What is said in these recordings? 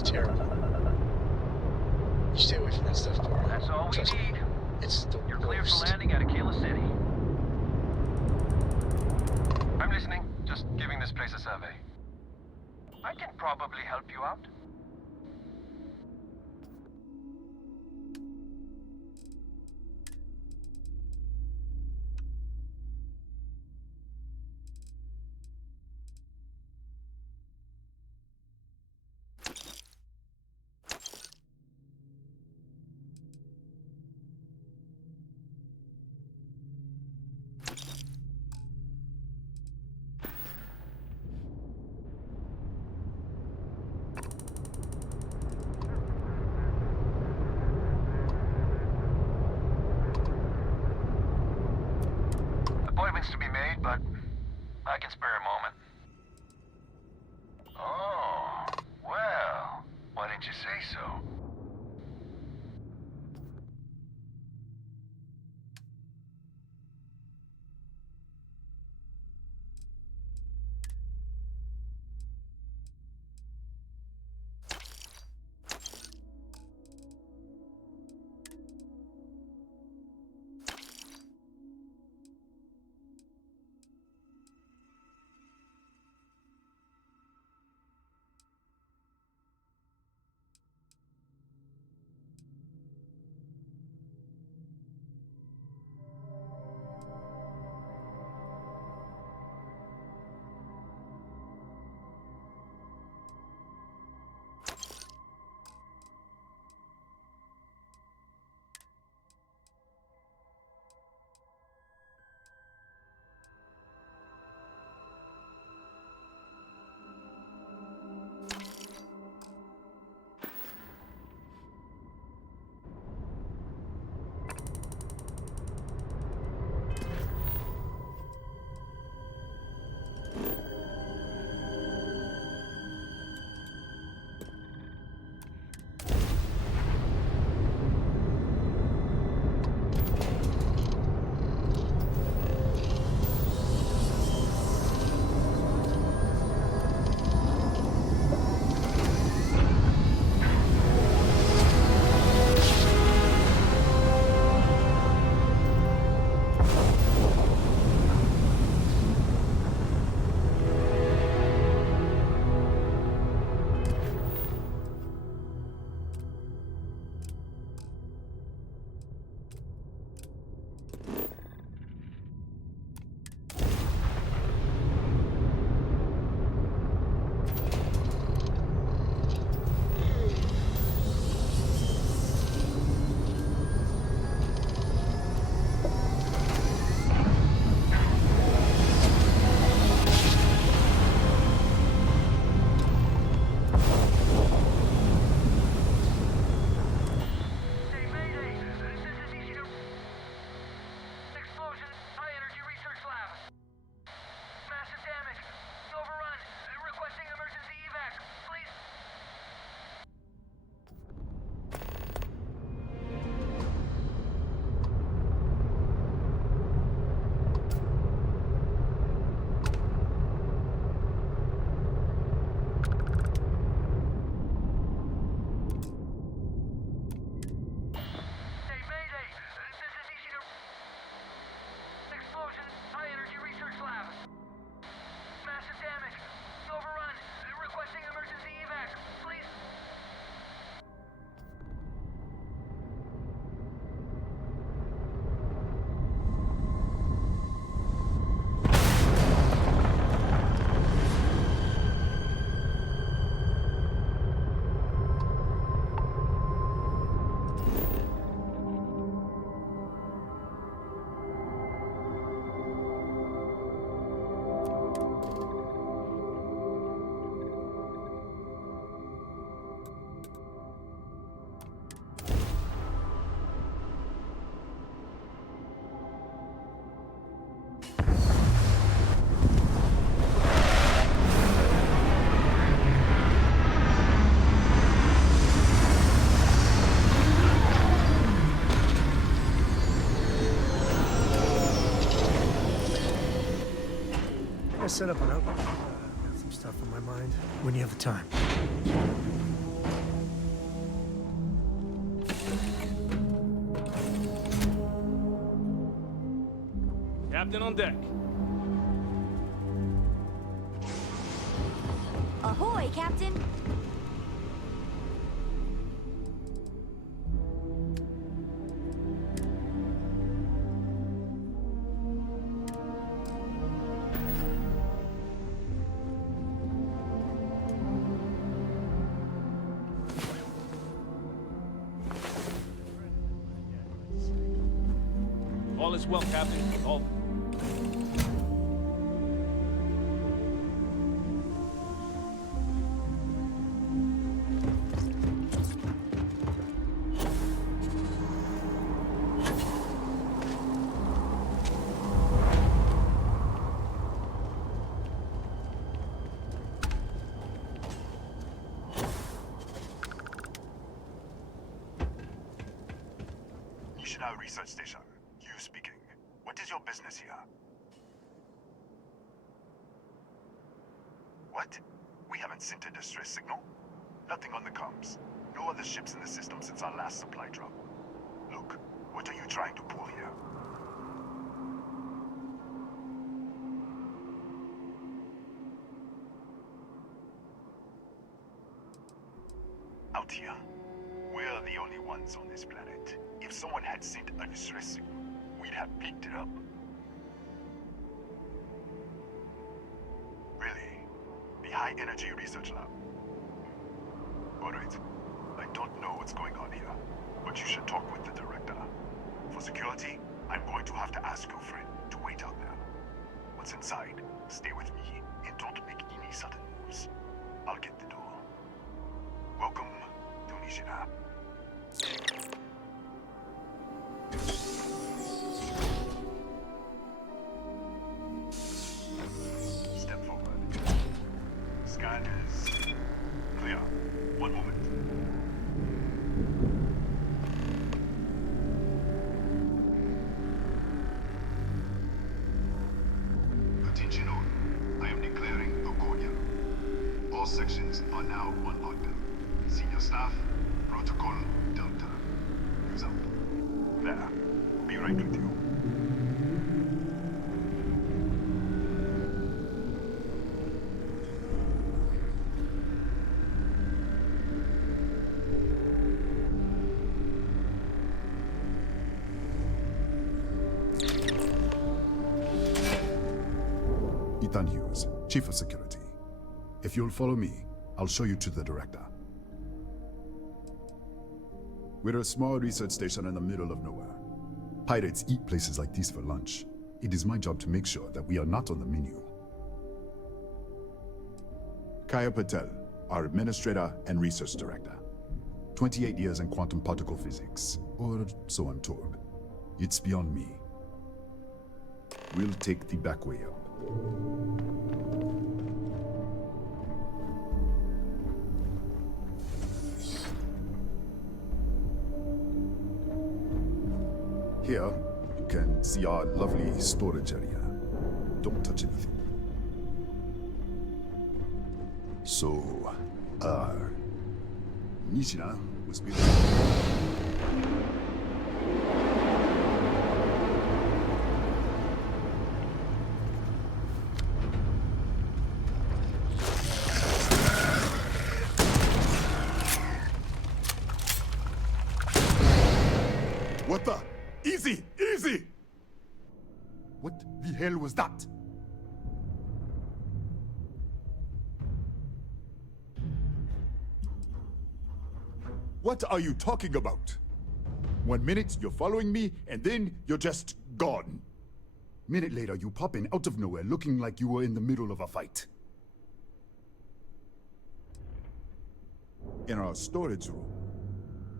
was terrible. You stay away from that stuff, Cora. That's all we Trust me. need. It's the You're clear for worst. landing at Aquila City. I'm listening. Just giving this place a survey. I can probably help you out. Appointments to be made, but I can spare a moment. Oh, well, why didn't you say so? Set up an outlook. Got some stuff on my mind when you have the time. Captain on deck. Ahoy, Captain! All is well, Captain. All... Research Station. You speaking. What is your business here? What? We haven't sent a distress signal? Nothing on the comms. No other ships in the system since our last supply drop. Look, what are you trying to pull here? Out here, we're the only ones on this planet. If someone had sent a distress signal, we'd have picked it up. Really? The High Energy Research Lab? Alright. I don't know what's going on here, but you should talk with the director. For security, I'm going to have to ask your friend to wait out there. Once inside, stay with me and don't make any sudden moves. I'll get the door. Welcome to Nishina. Step forward. Scan is clear. One moment. Attention all. I am declaring a cordial. All sections are now on lockdown. Senior staff, protocol Delta. Use up. There. Be right with you. Ethan Hughes, Chief of Security. If you'll follow me, I'll show you to the director. We're a small research station in the middle of nowhere. Pirates eat places like these for lunch. It is my job to make sure that we are not on the menu. Kaya Patel, our administrator and research director. 28 years in quantum particle physics, or so I'm told. It's beyond me. We'll take the back way up. Here, you can see our lovely storage area. Don't touch anything. So, Nishina was built. What the? Easy! Easy! What the hell was that? What are you talking about? 1 minute you're following me, and then you're just gone. Minute later you pop in out of nowhere looking like you were in the middle of a fight. In our storage room.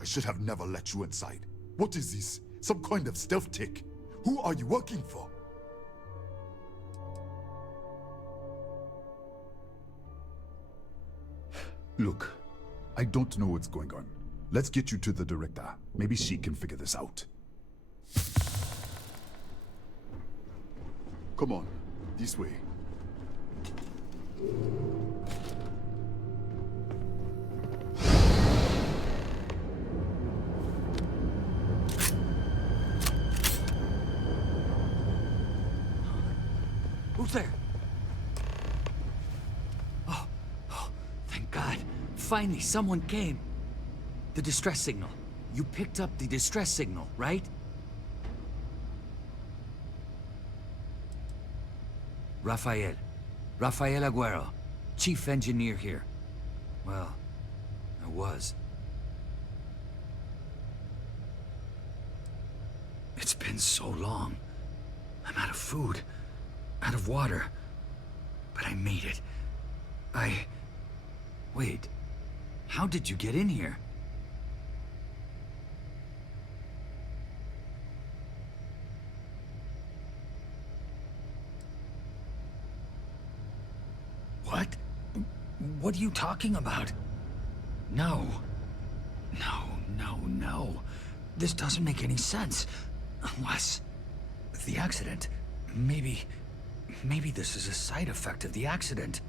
I should have never let you inside. What is this? Some kind of stealth tick? Who are you working for? Look, I don't know what's going on. Let's get you to the director. Maybe she can figure this out. Come on, this way. there! Oh, thank God. Finally, someone came. The distress signal. You picked up the distress signal, right? Rafael Aguero, chief engineer here. Well, I was. It's been so long. I'm out of food, out of water. But I made it. Wait. How did you get in here? What? What are you talking about? No. No. This doesn't make any sense. Unless... the accident. Maybe this is a side effect of the accident.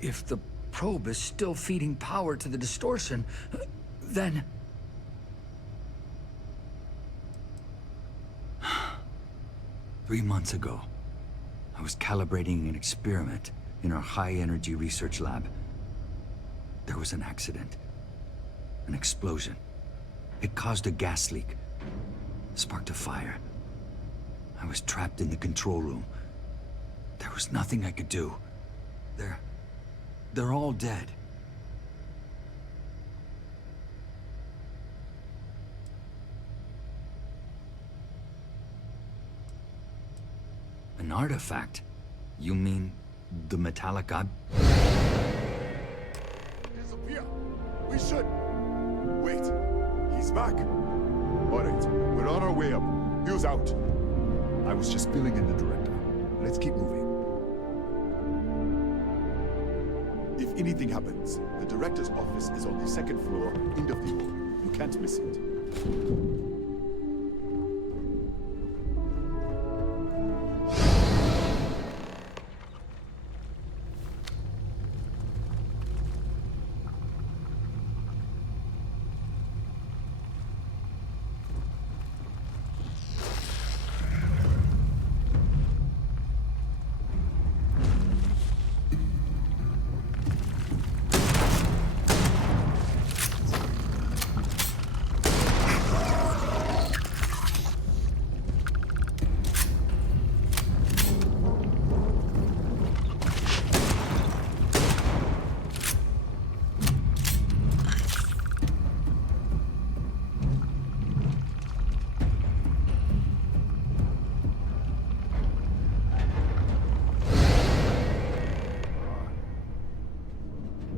If the probe is still feeding power to the distortion, then... 3 months ago, I was calibrating an experiment in our high-energy research lab. There was an accident. An explosion. It caused a gas leak. Sparked a fire. I was trapped in the control room. There was nothing I could do. They're all dead. An artifact? You mean the metallic Disappear! We should... Wait. He's back. Alright, we're on our way up. Bill's out. I was just filling in the director. Let's keep moving. If anything happens, the director's office is on the second floor, end of the hall. You can't miss it.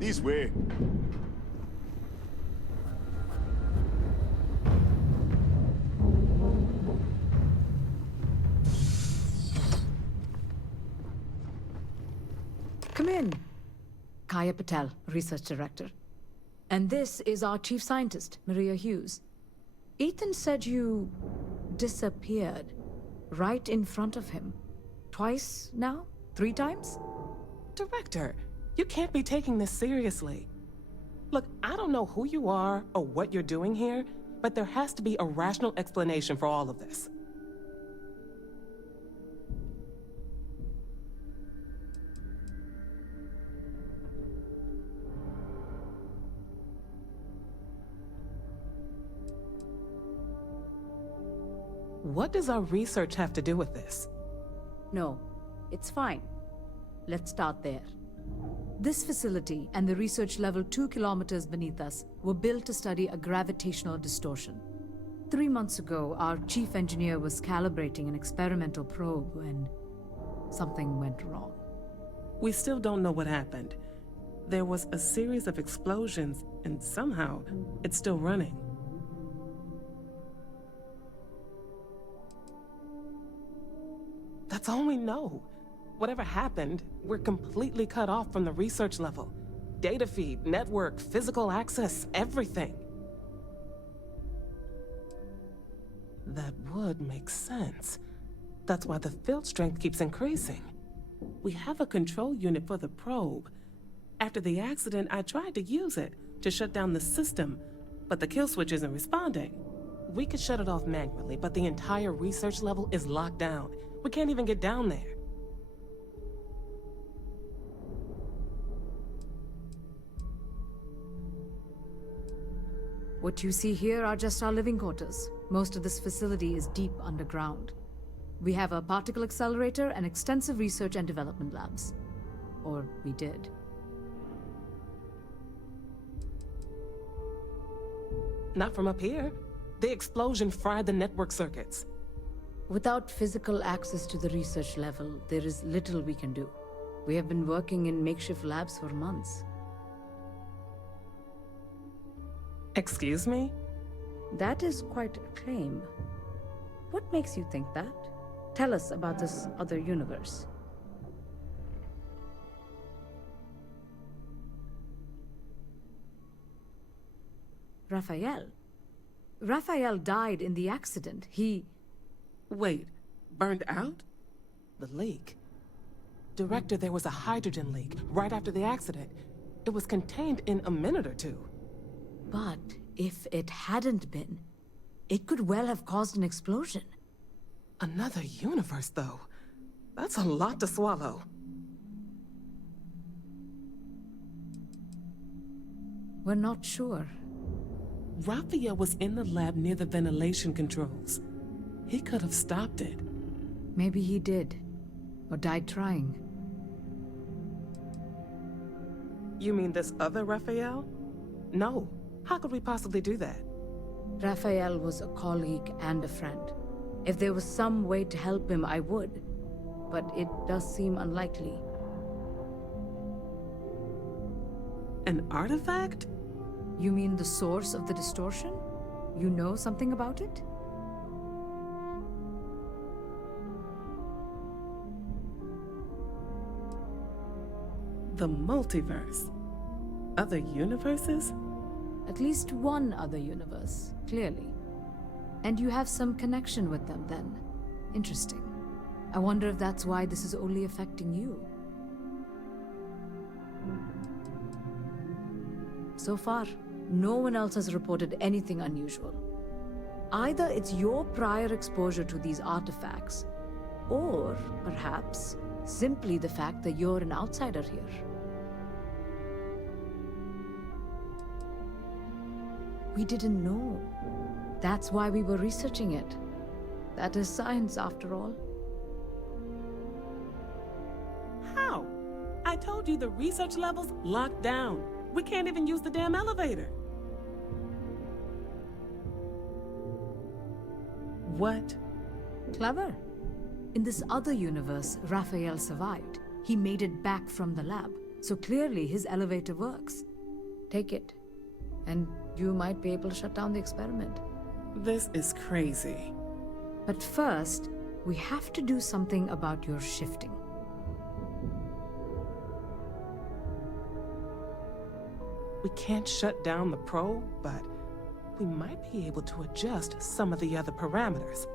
This way. Come in. Kaya Patel, Research Director. And this is our Chief Scientist, Maria Hughes. Ethan said you disappeared right in front of him. Twice now? 3 times? Director, you can't be taking this seriously. Look, I don't know who you are or what you're doing here, but there has to be a rational explanation for all of this. What does our research have to do with this? No, it's fine. Let's start there. This facility and the research level 2 kilometers beneath us were built to study a gravitational distortion. 3 months ago, our chief engineer was calibrating an experimental probe when something went wrong. We still don't know what happened. There was a series of explosions, and somehow it's still running. That's all we know. Whatever happened, we're completely cut off from the research level. Data feed, network, physical access, everything. That would make sense. That's why the field strength keeps increasing. We have a control unit for the probe. After the accident, I tried to use it to shut down the system, but the kill switch isn't responding. We could shut it off manually, but the entire research level is locked down. We can't even get down there. What you see here are just our living quarters. Most of this facility is deep underground. We have a particle accelerator and extensive research and development labs. Or we did. Not from up here. The explosion fried the network circuits. Without physical access to the research level, there is little we can do. We have been working in makeshift labs for months. Excuse me? That is quite a claim. What makes you think that? Tell us about this other universe. Raphael. Raphael died in the accident. He... Wait, burned out? The leak. Director, there was a hydrogen leak right after the accident. It was contained in a minute or two. But if it hadn't been, it could well have caused an explosion. Another universe, though. That's a lot to swallow. We're not sure. Raphael was in the lab near the ventilation controls. He could have stopped it. Maybe he did. Or died trying. You mean this other Raphael? No. How could we possibly do that? Raphael was a colleague and a friend. If there was some way to help him, I would. But it does seem unlikely. An artifact? You mean the source of the distortion? You know something about it? The multiverse. Other universes? At least one other universe, clearly. And you have some connection with them then. Interesting. I wonder if that's why this is only affecting you. So far, no one else has reported anything unusual. Either it's your prior exposure to these artifacts, or perhaps simply the fact that you're an outsider here. We didn't know. That's why we were researching it. That is science, after all. How? I told you the research level's locked down. We can't even use the damn elevator. What? Clever. In this other universe, Raphael survived. He made it back from the lab, so clearly his elevator works. Take it, and you might be able to shut down the experiment. This is crazy. But first, we have to do something about your shifting. We can't shut down the probe, but we might be able to adjust some of the other parameters.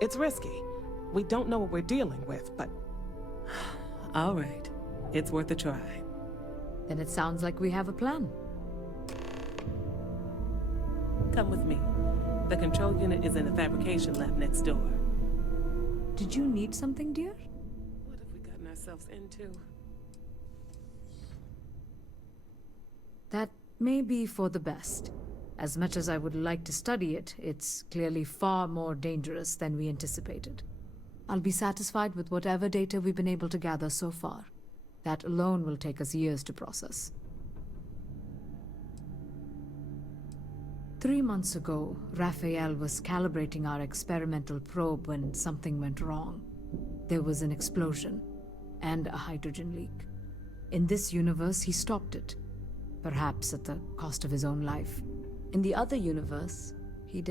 It's risky. We don't know what we're dealing with, but... All right. It's worth a try. Then it sounds like we have a plan. Come with me. The control unit is in the fabrication lab next door. Did you need something, dear? What have we gotten ourselves into? That may be for the best. As much as I would like to study it, it's clearly far more dangerous than we anticipated. I'll be satisfied with whatever data we've been able to gather so far. That alone will take us years to process. 3 months ago, Raphael was calibrating our experimental probe when something went wrong. There was an explosion, and a hydrogen leak. In this universe, he stopped it, perhaps at the cost of his own life. In the other universe,